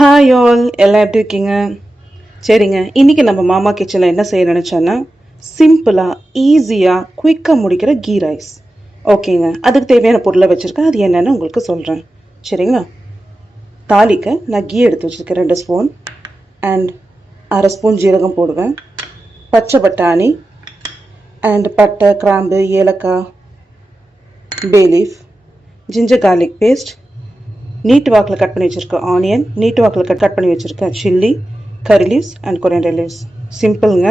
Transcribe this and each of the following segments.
Hi all, எல்லாம் எப்படி இருக்கீங்க? சரிங்க, இன்றைக்கி நம்ம மாமா கிச்சனில் என்ன செய்ய நினச்சோன்னா சிம்பிளாக ஈஸியாக குயிக்காக முடிக்கிற கீ ரைஸ். ஓகேங்க, அதுக்கு தேவையான பொருளை வச்சுருக்கேன். அது என்னென்னு உங்களுக்கு சொல்கிறேன். சரிங்களா? தாளிக்க நான் கீ எடுத்து வச்சுருக்கேன் 2 ஸ்பூன் அண்ட் அரை ஸ்பூன் ஜீரகம் போடுவேன். பச்சை பட்டாணி அண்ட் பட்டை, கிராம்பு, ஏலக்காய், bay leaf, ginger garlic paste, நீட் வாக்கில் கட் பண்ணி வச்சுருக்கேன் ஆனியன், நீட் வாக்கில் கட் பண்ணி வச்சுருக்கேன் chilli, curry leaves and coriander leaves. சிம்பிளுங்க,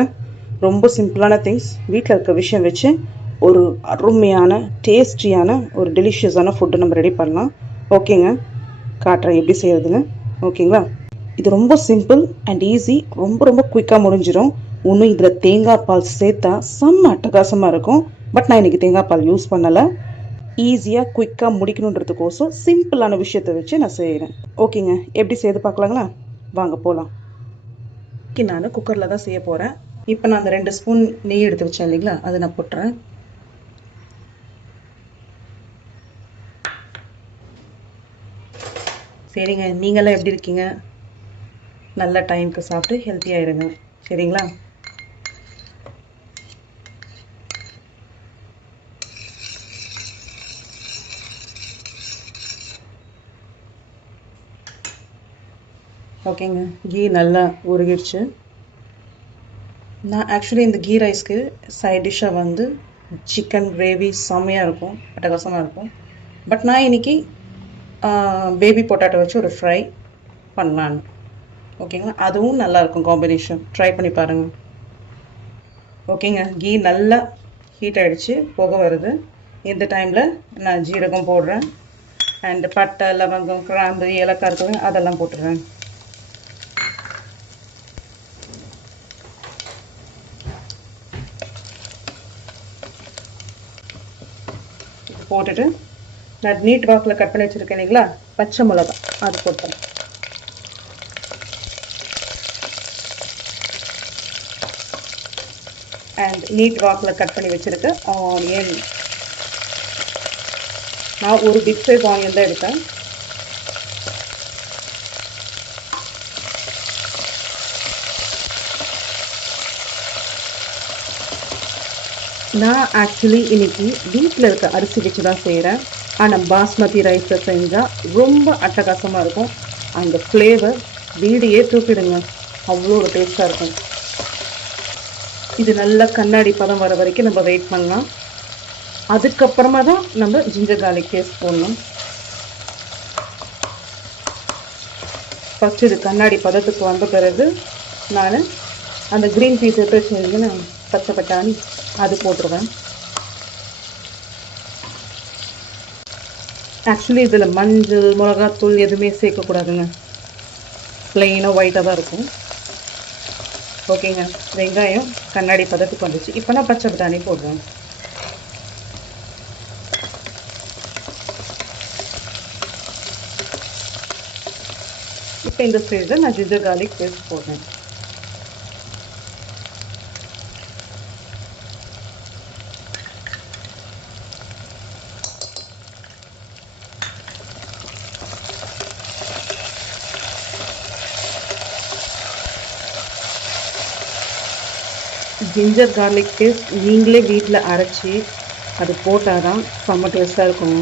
ரொம்ப சிம்பிளான திங்ஸ். வீட்டில் இருக்க விஷயம் வச்சு ஒரு அருமையான டேஸ்டியான ஒரு டெலிஷியஸான ஃபுட்டு நம்ம ரெடி பண்ணலாம். ஓகேங்க, காட்டுறேன் எப்படி செய்கிறதுன்னு. ஓகேங்களா? இது ரொம்ப சிம்பிள் அண்ட் ஈஸி, ரொம்ப ரொம்ப குயிக்காக முடிஞ்சிடும். ஒன்றும் இதில் தேங்காய் பால் சேர்த்தா செம்ம அட்டகாசமாக இருக்கும். பட் நான் இன்றைக்கி தேங்காய் பால் யூஸ் பண்ணலை. ஈஸியாக குயிக்காக முடிக்கணுன்றதுக்கோசம் சிம்பிளான விஷயத்தை வச்சு நான் செய்கிறேன். ஓகேங்க, எப்படி செய்து பார்க்கலாங்களா? வாங்க போகலாம். நான் குக்கரில் தான் செய்ய போகிறேன். இப்போ நான் அந்த 2 ஸ்பூன் நெய் எடுத்து வச்சேன் இல்லைங்களா, அதை நான் போட்டுறேன். சரிங்க, நீங்களாம் எப்படி இருக்கீங்க? நல்ல டைமுக்கு சாப்பிட்டு ஹெல்த்தியாக இருங்க. சரிங்களா? ஓகேங்க, கீ நல்லா உருகிடுச்சு. நான் ஆக்சுவலி இந்த கீ ரைஸ்க்கு சைட் டிஷ்ஷாக வந்து சிக்கன் கிரேவி செம்மையாக இருக்கும், அட்டகாசமாக இருக்கும். பட் நான் இன்றைக்கி பேபி பொட்டாட்டோ வச்சு ஒரு ஃப்ரை பண்ணலான்னு. ஓகேங்களா? அதுவும் நல்லாயிருக்கும் காம்பினேஷன். ட்ரை பண்ணி பாருங்கள். ஓகேங்க, கீ நல்லா ஹீட் ஆகிடுச்சு, புகை வருது. இந்த டைமில் நான் ஜீரகம் போடுறேன் அண்டு பட்டை, லவங்கம், கிராம்பு, ஏலக்காய் இருக்குது, அதெல்லாம் போட்டுடுறேன். போட்டுட்டு நான் நீட் வாக்கில் கட் பண்ணி வச்சுருக்கேன் இல்லைங்களா, பச்சை மிளகா, அது போட்டேன். அண்ட் நீட் வாக்கில் கட் பண்ணி வச்சுருக்க ஆனியன். நான் ஒரு பிக் சைஸ் ஆனியன் தான் எடுத்தேன். நான் ஆக்சுவலி இன்னைக்கு வீட்டில் இருக்க அரிசி வச்சு தான் செய்கிறேன். ஆனால் பாஸ்மதி ரைஸை செஞ்சால் ரொம்ப அட்டகாசமாக இருக்கும். அந்த ஃப்ளேவர் வீடியே தூக்கிடுங்க, அவ்வளோ ஒரு டேஸ்ட்டாக இருக்கும். இது நல்லா கண்ணாடி பதம் வர வரைக்கும் நம்ம வெயிட் பண்ணலாம். அதுக்கப்புறமா தான் நம்ம ஜிஞ்சர் கார்லிக் பேஸ்ட் போடணும். ஃபஸ்ட்டு இது கண்ணாடி பதத்துக்கு வந்த பிறகு நான் அந்த க்ரீன் பீஸ் எடுத்து வச்சுருந்தேன்னா பச்சை பட்டாணி, அது போட்டுருவேன். ஆக்சுவலி இதில் மஞ்சள், மிளகாத்தூள் எதுவுமே சேர்க்கக்கூடாதுங்க. ப்ளெயினாக ஒயிட்டாக தான் இருக்கும். ஓகேங்க, வெங்காயம் கண்ணாடி பதத்துக்கு வந்துச்சு. இப்போ நான் பச்சை பட்டாணி போடுறேன். இப்போ இந்த ஸ்டேஜில் நான் ஜிஞ்சர் கார்லிக் பேஸ்ட் போடுறேன். ஜிஞ்சர் கார்லிக் பேஸ்ட் நீங்களே வீட்டில் அரைச்சி அது போட்டால் தான் செம்ம டேஸ்ட்டாக இருக்கும்.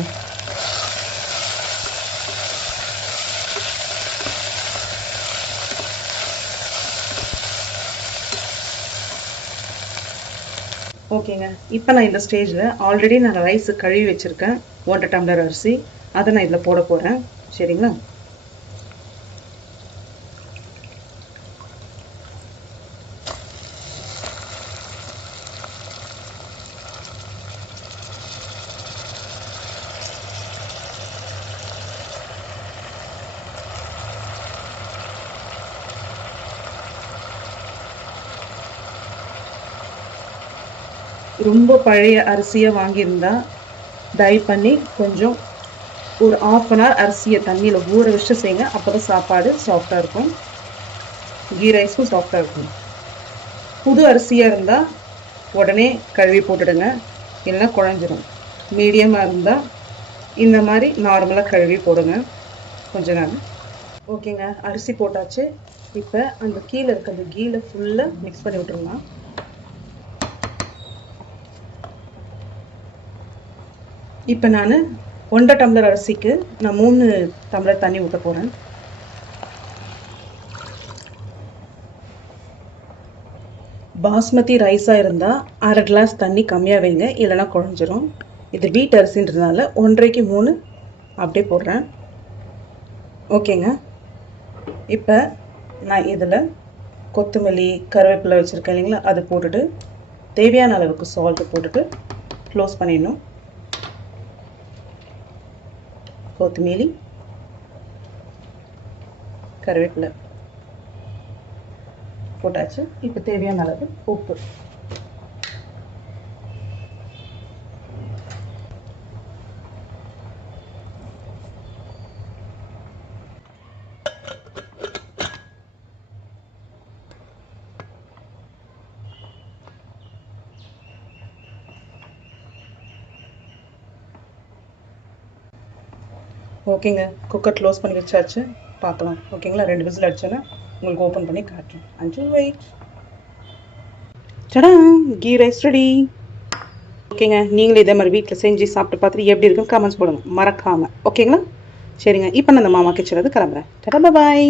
ஓகேங்க, இப்போ நான் இந்த ஸ்டேஜில் ஆல்ரெடி நான் ரைஸு கழுவி வச்சுருக்கேன் 1 டம்ளர் அரிசி, அதை நான் இதில் போட போகிறேன். சரிங்களா? ரொம்ப பழைய அரிசியை வாங்கியிருந்தா தயவு பண்ணி கொஞ்சம் ஒரு 1/2 அன் ஹவர் அரிசியை தண்ணியில் ஊற வச்சு செய்யுங்க. அப்போ தான் சாப்பாடு சாஃப்டாக இருக்கும், கீ ரைஸும் சாஃப்டாக இருக்கும். புது அரிசியாக இருந்தால் உடனே கழுவி போட்டுடுங்க, இல்லைன்னா குழஞ்சிரும். மீடியமாக இருந்தால் இந்த மாதிரி நார்மலாக கழுவி போடுங்க கொஞ்ச நேரம். ஓகேங்க, அரிசி போட்டாச்சு. இப்போ அந்த கீழே இருக்க அந்த கீழே ஃபுல்லாக மிக்ஸ் பண்ணி விட்டுருலாம். இப்போ நான் 1.5 டம்ளர் அரிசிக்கு நான் 3 டம்ளர் தண்ணி ஊற்ற போகிறேன். பாஸ்மதி ரைஸாக இருந்தால் 1/2 கிளாஸ் தண்ணி கம்மியாக வைங்க, இல்லைனா குழஞ்சிரும். இது வீட்டு அரிசின்றதுனால 1.5க்கு 3 அப்படியே போடுறேன். ஓகேங்க, இப்போ நான் இதில் கொத்தமல்லி கருவேப்பிலை வச்சுருக்கேன் இல்லைங்களா, அது போட்டுட்டு தேவையான அளவுக்கு சால்ட்டு போட்டுட்டு க்ளோஸ் பண்ணிடணும். கொத்தமல்லி கருவேப்பிலை போட்டாச்சு. இப்போ தேவையான அளவு உப்பு. ஓகேங்க, குக்கர் க்ளோஸ் பண்ணி வச்சாச்சு. பார்க்கலாம். ஓகேங்களா, 2 விசில் அடிச்சோன்னா உங்களுக்கு ஓப்பன் பண்ணி காட்டுறேன். அஞ்சு வெயிட். சடா, கீ ரைஸ் ரெடி. ஓகேங்க, நீங்களும் இதே மாதிரி வீட்டில் செஞ்சு சாப்பிட்டு பார்த்துட்டு எப்படி இருக்குன்னு கமெண்ட்ஸ் போடுங்க மறக்காமல். ஓகேங்களா, சரிங்க. இப்போ நான் அந்த மாமா கிச்சனுக்கு கிளம்புறேன். சடா, பாய்.